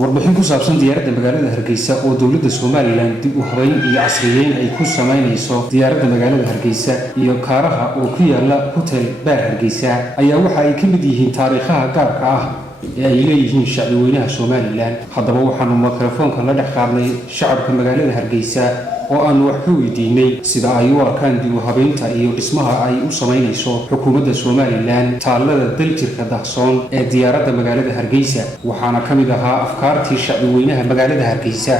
warbixin ku saabsan diyaaradda magaalada Hargeysa oo dawladda Soomaaliland dib u habeyn iyo casriyeyn ay ku sameynayso diyaaradda magaalada Hargeysa iyo kaaraha oo ku yaala hotel Baar Hargeysa ayaa waxa ay ka mid yihiin taariikhaha gaarka ah ee ay leeyihiin shacbi weynaha Soomaaliland. haddaba waxaanu mikrofoonka la dhex qaadnay shacabka magaalada Hargeysa oo aan wax ku weydiinay sida ay u arkaan dib u habeynta iyo dhismaha ay u sameynayso xukuumadda Soomaaliland taalada daljirka dahsoon ee diyaaradda magaalada Hargeysa. waxaana ka mid ahaa afkaartii shacbi weynaha magaalada Hargeysa.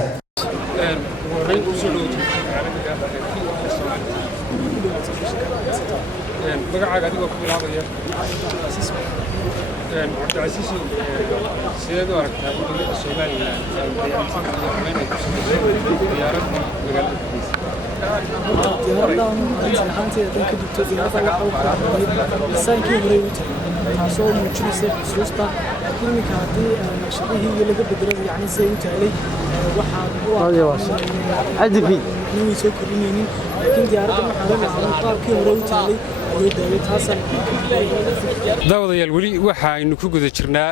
عبد العزيز سيادة أركتها دولة الصوماليلاند ديارتنا مقالة الحديث ديارتنا أنت أنك دكتور ديارتنا إنسانكي مريوتها taasoo muujinaysa xusuusta ilminka haddii naqshadihii iyo laga bedelo yani say u tahalay waxaanway soo kordhinaynin laakiin diyaaradda waxaa la laaban qaabkii hore u tahalay loo daayay taasaan daawadayaal weli waxaaynu ku guda jirnaa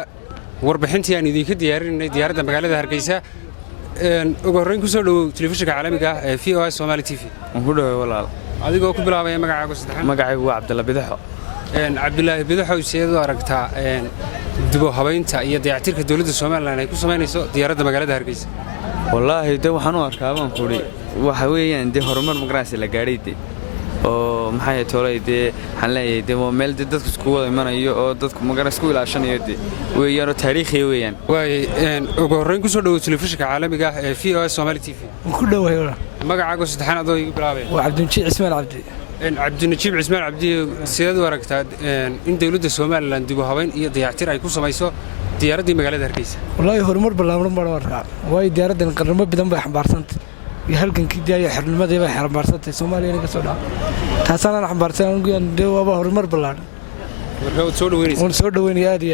warbixintii aan idinka diyaarinay diyaaradda magaalada Hargeysa. ugu horreyn ku soo dhawow telefishinka caalamiga ah ee VOS Somali TV. waan ku dhawahay walaal adigoo ku bilaabaya magacaaga saddexan. magacaygu waa Cabdalla Bidaxo. Cabdullaahi Bidaxo sideed u aragtaa dib u habeynta iyo dayactirka dawladda Soomaaliland ay ku sameynayso diyaaradda magaalada Hargeysa? wallaahi waxaan u arkaa baan ku ri waxa weeyaan horumar magaraasi la gaaray oo maxay toolay waxaan leeyahay waa meel dadku isku wada imanayo oo dadku magaraas ku ilaashanayo weeyaan taariikhi weeyaan. ugu horreyn ku soo dhawow telefishinka caalamiga ah ee VOS Somali TV. ku dhawahay magacaaga saddexan adoo igu bilaabay. waa Cabdinajiib Cismaan Cabdi. Cabdinajiib Cismaan Cabdi sideed u aragtaa in dawladda Soomaaliland dib u habeyn iyo dayactir ay ku samayso diyaaradda magaalada Hargeysa? wallaahi horumar ballaaran baan arkaa way diyaaraddan qarnimo badan bay xambaarsantahay halkankii diyaay xirnimadii bay xambaarsantahay Soomaaliya ka soo dhaaf taasana xambaarsan waa horumar ballaaran. marka soo dhaweynaya aad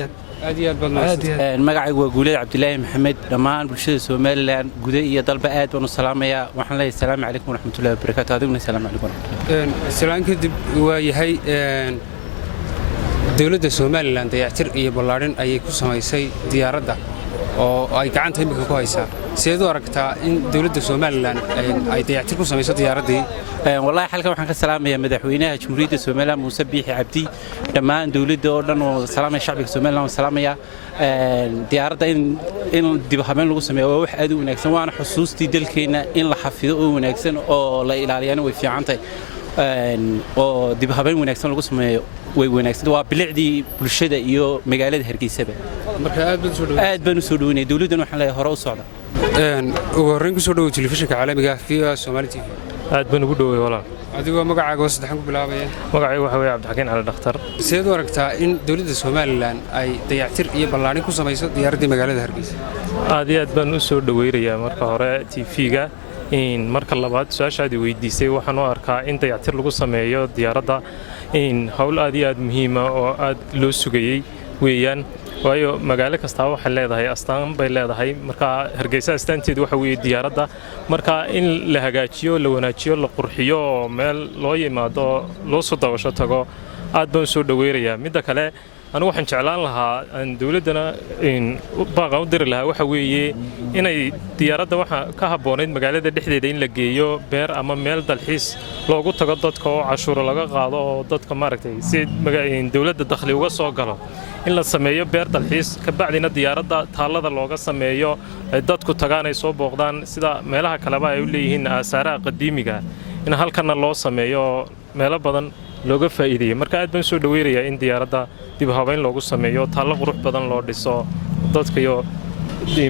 iyo aad magacaygu waa Guuleed Cabdilaahi Maxamed. dhammaan bulshada Soomaaliland gudaha iyo dalba aad baan u salaamayaa. waxaan leeyahay assalaamu calaykum waraxmatullaahi wabarakaatu. adiguna assalaamu calaykum waraxmatullaahi. salaan kadib waa yahay dawladda Soomaaliland dayactir iyo ballaarin ayay ku samaysay diyaaradda oo ay gacanta imika ku haysaa. sideed u aragtaa in dawladda Soomaaliland ay dayactir ku samayso diyaaraddii? wallahi halkan waxaan ka salaamayaa madaxweynaha Jamhuuriyadda Soomaaliland Muuse Biixi Cabdi, dhammaan dawladda oo dhan oo salaamay shacbiga Soomaaliland oo salaamaya diyaaradda in dib u habeyn lagu sameeyo waa wax aad u wanaagsan. waana xusuustii dalkeena in la xafido oo wanaagsan oo la ilaaliyana way fiicantahay oo dib u habeyn wanaagsan lagu sameeyo way wanaagsan. waa bilicdii bulshada iyo magaalada Hargeysaba. marka aad baan u soo dhaweynay dawladdan waxaan leeyahay hore u socda. ugu horreyn ku soo dhawow telefishinka caalamiga ah VOS Somali TV. aad baan ugu dhaweey walaal. adigoo magacaaga saddexan ku bilaabaya. magacaygu waxa weeye Cabdixakiin Cali Dhakhtar. sideed u aragtaa in dawladda Soomaaliland ay dayactir iyo ballaarin ku samayso diyaaradda magaalada Hargeysa? aad iyo aad baan u soo dhaweynayaa marka hore TV-ga. marka labaad su'aashaadii weydiisay waxaan u arkaa in dayactir lagu sameeyo diyaaradda hawl aad iyo aad muhiim ah oo aad loo sugayay weeyaan. waayo magaalo kasta waxay leedahay astaan bay leedahay. marka Hargeysa astaanteedu waxa weeye diyaaradda. marka in la hagaajiyo la wanaajiyo la qurxiyo meel loo yimaado loo soo daawasho tago aad baan soo dhaweynayaa. midda kale anigu waxaan jeclaan lahaa dawladdana baaqa u diri lahaa waxa weeye inay diyaaradda waxa ka habboonayd magaalada dhexdeeda in la geeyo beer ama meel dalxiis loogu tago dadka oo cashuuro laga qaado oo dadka maaragtay si dawladda dakhli uga soo galo in la sameeyo beer dalxiis ka bacdina diyaaradda taallada looga sameeyo dadku tagaan ay soo booqdaan sida meelaha kaleba ay u leeyihiin aasaaraha qadiimiga in halkana loo sameeyo meelo badan looga faa'iideeyo. marka aad baan soo dhaweynayaa in diyaaradda dib u habeyn loogu sameeyo taallo qurux badan loo dhiso dadka iyo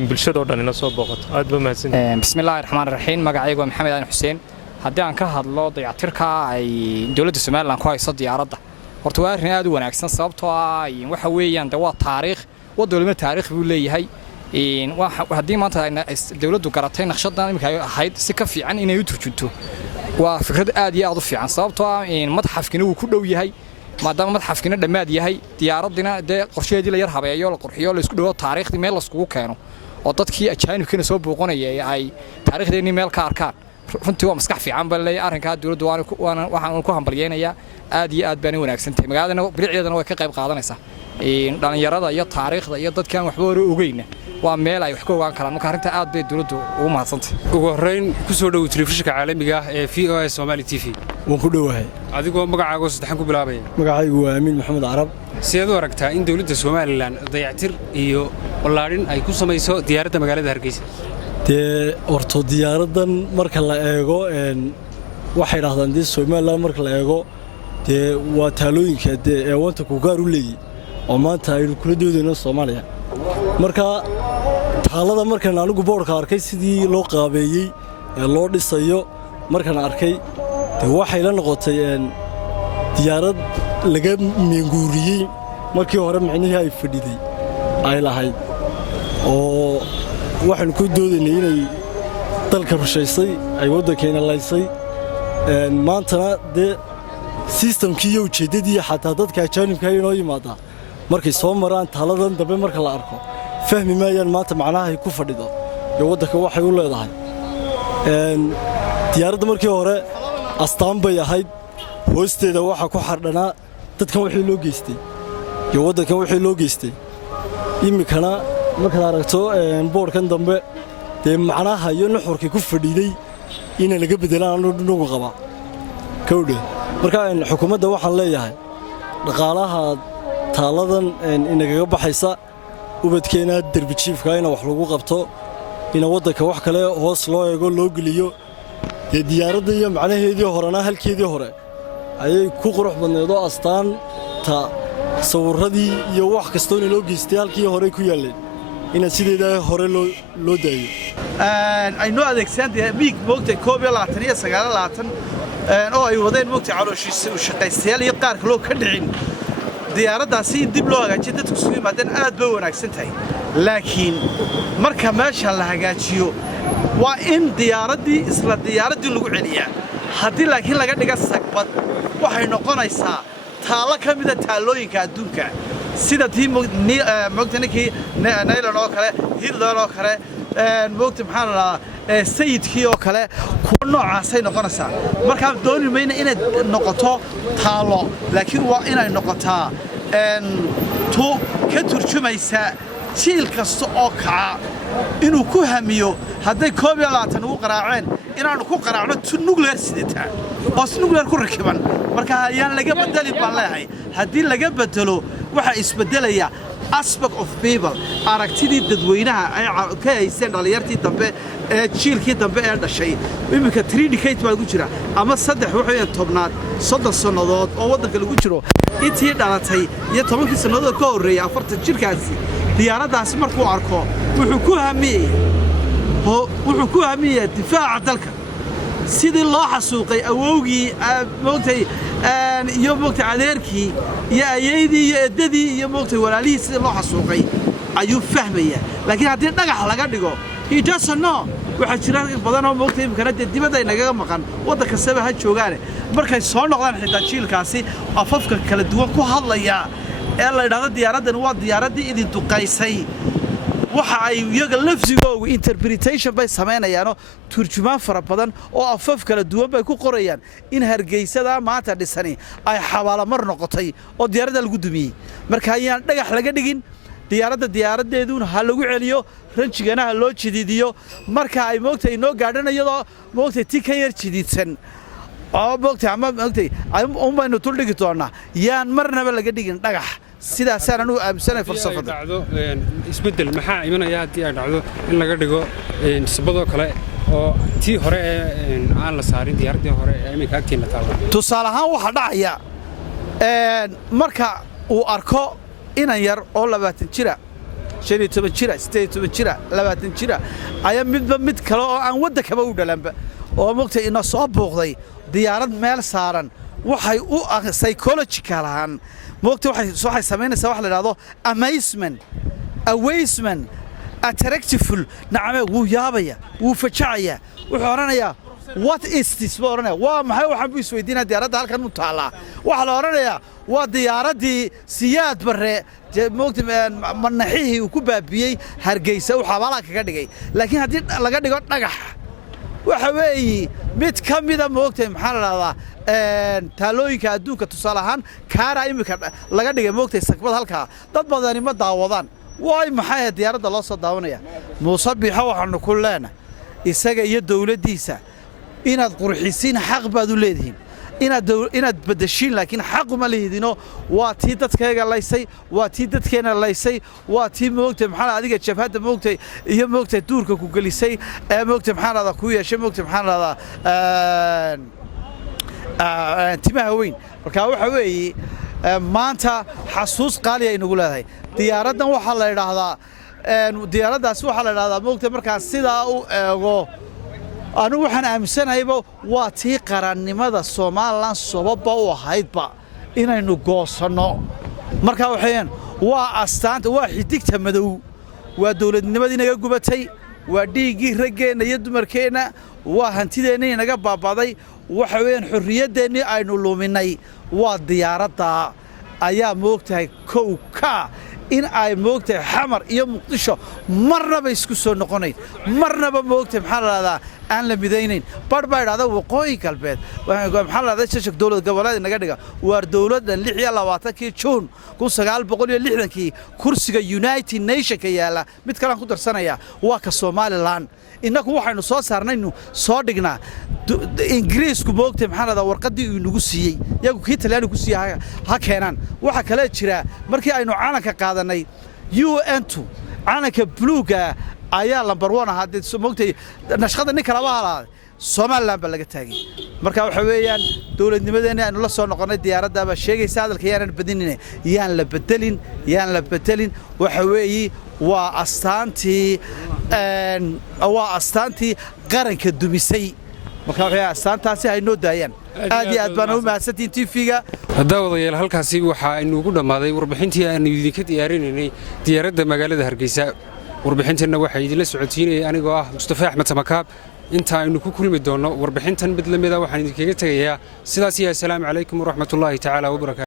bulshada oo dhan ina soo booqato. aad baan mahadsantahay. bismillaahi raxmaani raxiim. magacaygu waa Maxamed Aan Xuseen. haddii aan ka hadlo dayactirka ay dawladda Soomaaliland ku hayso diyaaradda horta waa arrin aad u wanaagsan sababtoo ah waxa weeyaan waa taariikh wadolma taariikh buu leeyahay. haddii maanta dawladdu garatay naqshaddan imika ay ahayd si ka fiican inay u turjunto waa fikrad aad iyo aad u fiican sababtoo ah madxafkina wuu ku dhow yahay maadaama madxafkina dhammaad yahay diyaaraddina qorsheedii la yar habeeyo la qurxiyo la isku dhawo taariikhdii meel la iskugu keeno oo dadkii ajaanibkina soo booqanaya ay taariikhdeennii meel ka arkaan. runtii waa maskax fiican baa leeyahay arrinka dawladdu waxaan ku hambalyeenayaa aad iyo aad baan u wanaagsantahay. magaaladana bilicdeedana way ka qayb qaadanaysaa dhalinyarada iyo taariikhda iyo dadkan waxba hore ogeyna waa meel ay wax ka ogaan karaan marka arrinta aad bay dawladdu ugu mahadsantahay ugu horrayn ku soo dhowow telefishinka caalamiga ah ee VOS Somali TV waan ku dhowahay adigoo magacaaga saddexan ku bilaabaya magacaygu waa Amiin Maxamed Carab sideed u aragtaa in dawladda Soomaaliland dayactir iyo walaadhin ay ku samayso diyaaradda magaalada Hargeysa horto diyaaradan marka la eego waxay yiraahdaan Soomaaliland marka la eego waa taalooyinka ee wanta ku gaar u leeyahay oo maanta ay kula doodayno Soomaaliya marka taalada markaan anigu boorka arkay sidii loo qaabeeyay ee loo dhisayo markaan arkay waxay la noqotay diyaarad laga meenguuriyay markii hore micnihii ay fadhiday ay lahayd oo waxaan ku doodaynay inay dalka rushaysay ay waddankeena laysay maantana systemkii iyo ujeeddadii xataa dadka ajaanibka inoo yimaada markay soo maraan taaladan dambe marka la arko fahmi maayaan maanta macnaha ay ku fadhido iyo waddanka waxay u leedahay diyaaradda markii hore astaan bay ahayd hoosteeda waxa ku xardhanaa dadkan wixii loo geystay iyo waddankan wixii loo geystay iminkana markaad aragto boorkan dambe macnaha iyo nuxurkii ku fadhiiday inay laga bedelaan nugu qaba kowdhe marka xukuumadda waxaan leeyahay dhaqaalaha taaladan inagaga baxaysa ubadkeena derbijiifka in wax lagu qabto in waddanka wax kale hoos loo eego loo geliyo diyaaradda iyo macnaheedii horena halkeedii hore ayay ku qurux badneedo astaanta sawirradii iyo wax kastoo in loo geystay halkii hore ku yaaleen ina sideeda hore loo daayo aynu adeegsantahay miig moogtay 29 oo ay wadeen moogtay calooshiisa u shaqaystayaal iyo qaar kale oo ka dhicin diyaaraddaasi in dib loo hagaajiyo dadku isugu yimaadeen aad bay wanaagsan tahay laakiin marka meesha la hagaajiyo waa in isla diyaaraddii lagu celiyaa haddii laakiin laga dhiga sagbad waxay noqonaysaa taalo ka mida taalooyinka adduunka sida tii moogtay ninkii naylan oo kale hitler oo kale moogtay maxaa la dhahaa sayidkii oo kale kuwa noocaasay noqonaysaa markaa dooni mayna inay noqoto taalo laakiin waa inay noqotaa tu ka turjumaysa jiil kasta oo kaca inuu ku hamiyo hadday 21 ugu qaraaceen inaanu ku qaraacno tu nuclear sidataa oo nuclear ku rakiban marka ayaan laga bedelin baan leeyahay haddii laga bedelo waxa isbedelaya aspect of people aragtidii dadweynaha ay ka haysteen dhalinyartii dambe ee jiilkii dambe ee dhashay iminka 3 decade baa lagu jira ama 3 waxay tobnaad 30 sanadood oo waddanka lagu jiro intii dhalatay iyo 10 sanadood ka horeeyay 40 jirkaasi diyaaraddaasi markuu arko wuxuu ku hamiyay difaaca dalka sidii loo xasuuqay awowgii moogtay iyo moogtay adeerkii iyo ayeydii iyo eedadii iyo moogtay walaalihii sidii loo xasuuqay ayuu fahmaya laakiin haddii dhagax laga dhigo he doesn't know waxa jira badan oo moogtay imkana dibadda inaga maqan waddan kastaba ha joogaane markay soo noqdaan xitaa jiilkaasi afafka kala duwan ku hadlaya ee la yidhaahdo diyaaraddan waa diyaaraddii idin duqaysay waxa ay iyaga lafsigoogu interpretation bay samaynayaanoo turjumaan fara badan oo afaf kala duwan bay ku qorayaan in hargeysada maanta dhisani ay xabaalamar noqotay oo diyaaradda lagu dumiyey marka ayaan dhagax laga dhigin diyaaraddeeduna ha lagu celiyo ranjigana ha loo jidiidiyo marka ay moogtay inoo gaadhan iyadoo moogtay ti ka yar jidiidsan oo moogtay ama moogtay baynu tul dhigi doonnaa yaan marnaba laga dhigin dhagax sidaasaan anugu aaminsanay falsafada isbeddel maxaa imanaya haddii ay dhacdo in laga dhigo sabadoo kale oo tii hore ee aan la saarin diyaaraddii hore ee iminka agtiina taalla tusaale ahaan waxaa dhacaya marka uu arko inan yar oo 20 jira 15 jira 18 jira 20 jira ayaa midba mid kale oo aan waddankaba u dhalanba oo moogtay ina soo booqday diyaarad meel saaran waxay u psychological ahaan moogtay waxay samaynaysaa wax la yiraahdo amazement attractive nacame wuu yaabaya wuu fajacaya wuxuu oranayaa what is this buu oranaya waa maxay waxaan buu isweydiinaa diyaaradda halkan u taala waxa la oranayaa waa diyaaraddii siyaad barre moogtay manaxihii uu ku baabiyey hargeysa uu xabaalaha kaga dhigay laakiin haddii laga dhigo dhagax waxa weeye mid ka mida moogtay maxaa la dhahdaa taalooyinka adduunka tusaale ahaan kaara imika laga dhigay moogtay sakbad halkaa dad badani ma daawadaan waay maxay diyaaradda loo soo daawanaya muuse biixo waxaanu ku leenahay isaga iyo dawladdiisa inaad qurxisiin xaq baad u leedihiin inaad badashiin laakiin xaq uma leedino waa tii dadkayga laysay waa tii dadkeena laysay waa tii moogtay maxaa adiga jabhadda moogtay iyo moogtay duurka ku gelisay ee moogtay maxaa ku yeeshay moogtay maxaa timaha weyn marka waxa weeye maanta xasuus qaali ay nagu leedahay diyaaraddan waxa la yiraahdaa diyaaraddaas waxa la yiraahdaa moogtay markaan sidaa u eego anu waxaan aaminsanayba waa tii qarannimada Soomaaliland sababba u ahaydba inaynu goosanno marka waxayeen waa astaanta waa xidigta madow waa dawladnimadii naga gubatay waa dhiigii raggeena iyo dumarkeena waa hantideena inaga baabaday waxa weeyaan xurriyadeennii aynu luminay waa diyaaradda ayaa moogtahay kowka in ay moogtahay xamar iyo muqdisho marnaba isku soo noqonayn marnaba moogtahay maxaa la yiraahdaa aan la midaynayn badh baa yidhahda waqooyi galbeed maxaa la yidhahdaa shashak dowlad goboleed naga dhiga waar dowladdan 26 Juun 1960kii kursiga United Nationka yaala mid kale aan ku darsanaya waa ka Somaliland innagu waxaynu soo saarnaynu soo dhignaa ingiriisku moogtay maxaa la yiraahdaa warqadii uu nagu siiyey iyagu kii Talyaaniga ku siiyay ha keenan waxa kale jira markii aynu caalanka qaadanay UN2 caalanka buluuga ayaa lambar 1 ahayd moogtay nashqada nin kala waa Somaliland ba laga taagay marka waxa weeyaan dawladnimadeena aynu la soo noqonay diyaaradda ba sheegaysa hadalka yaanan badinina yaan la bedelin waxa weeyi waa astaantii qaranka dumisay marka waxa astaantaasi ay noo daayaan aad iyo aad baan u mahadsantiin TV-ga daawadayaal halkaasi waxa aynu ugu dhamaaday warbixintii aan idinka diyaarinaynay diyaaradda magaalada Hargeysa warbixinteena waxa idin la socodsiinayay anigoo ah Mustafa Axmed Samakaab inta aynu ku kulmi doono warbixintan mid lamida waxaan idinkaga tagayaa sidaas iyo assalaamu calaykum waraxmatullaahi tacaala wa barakaatuh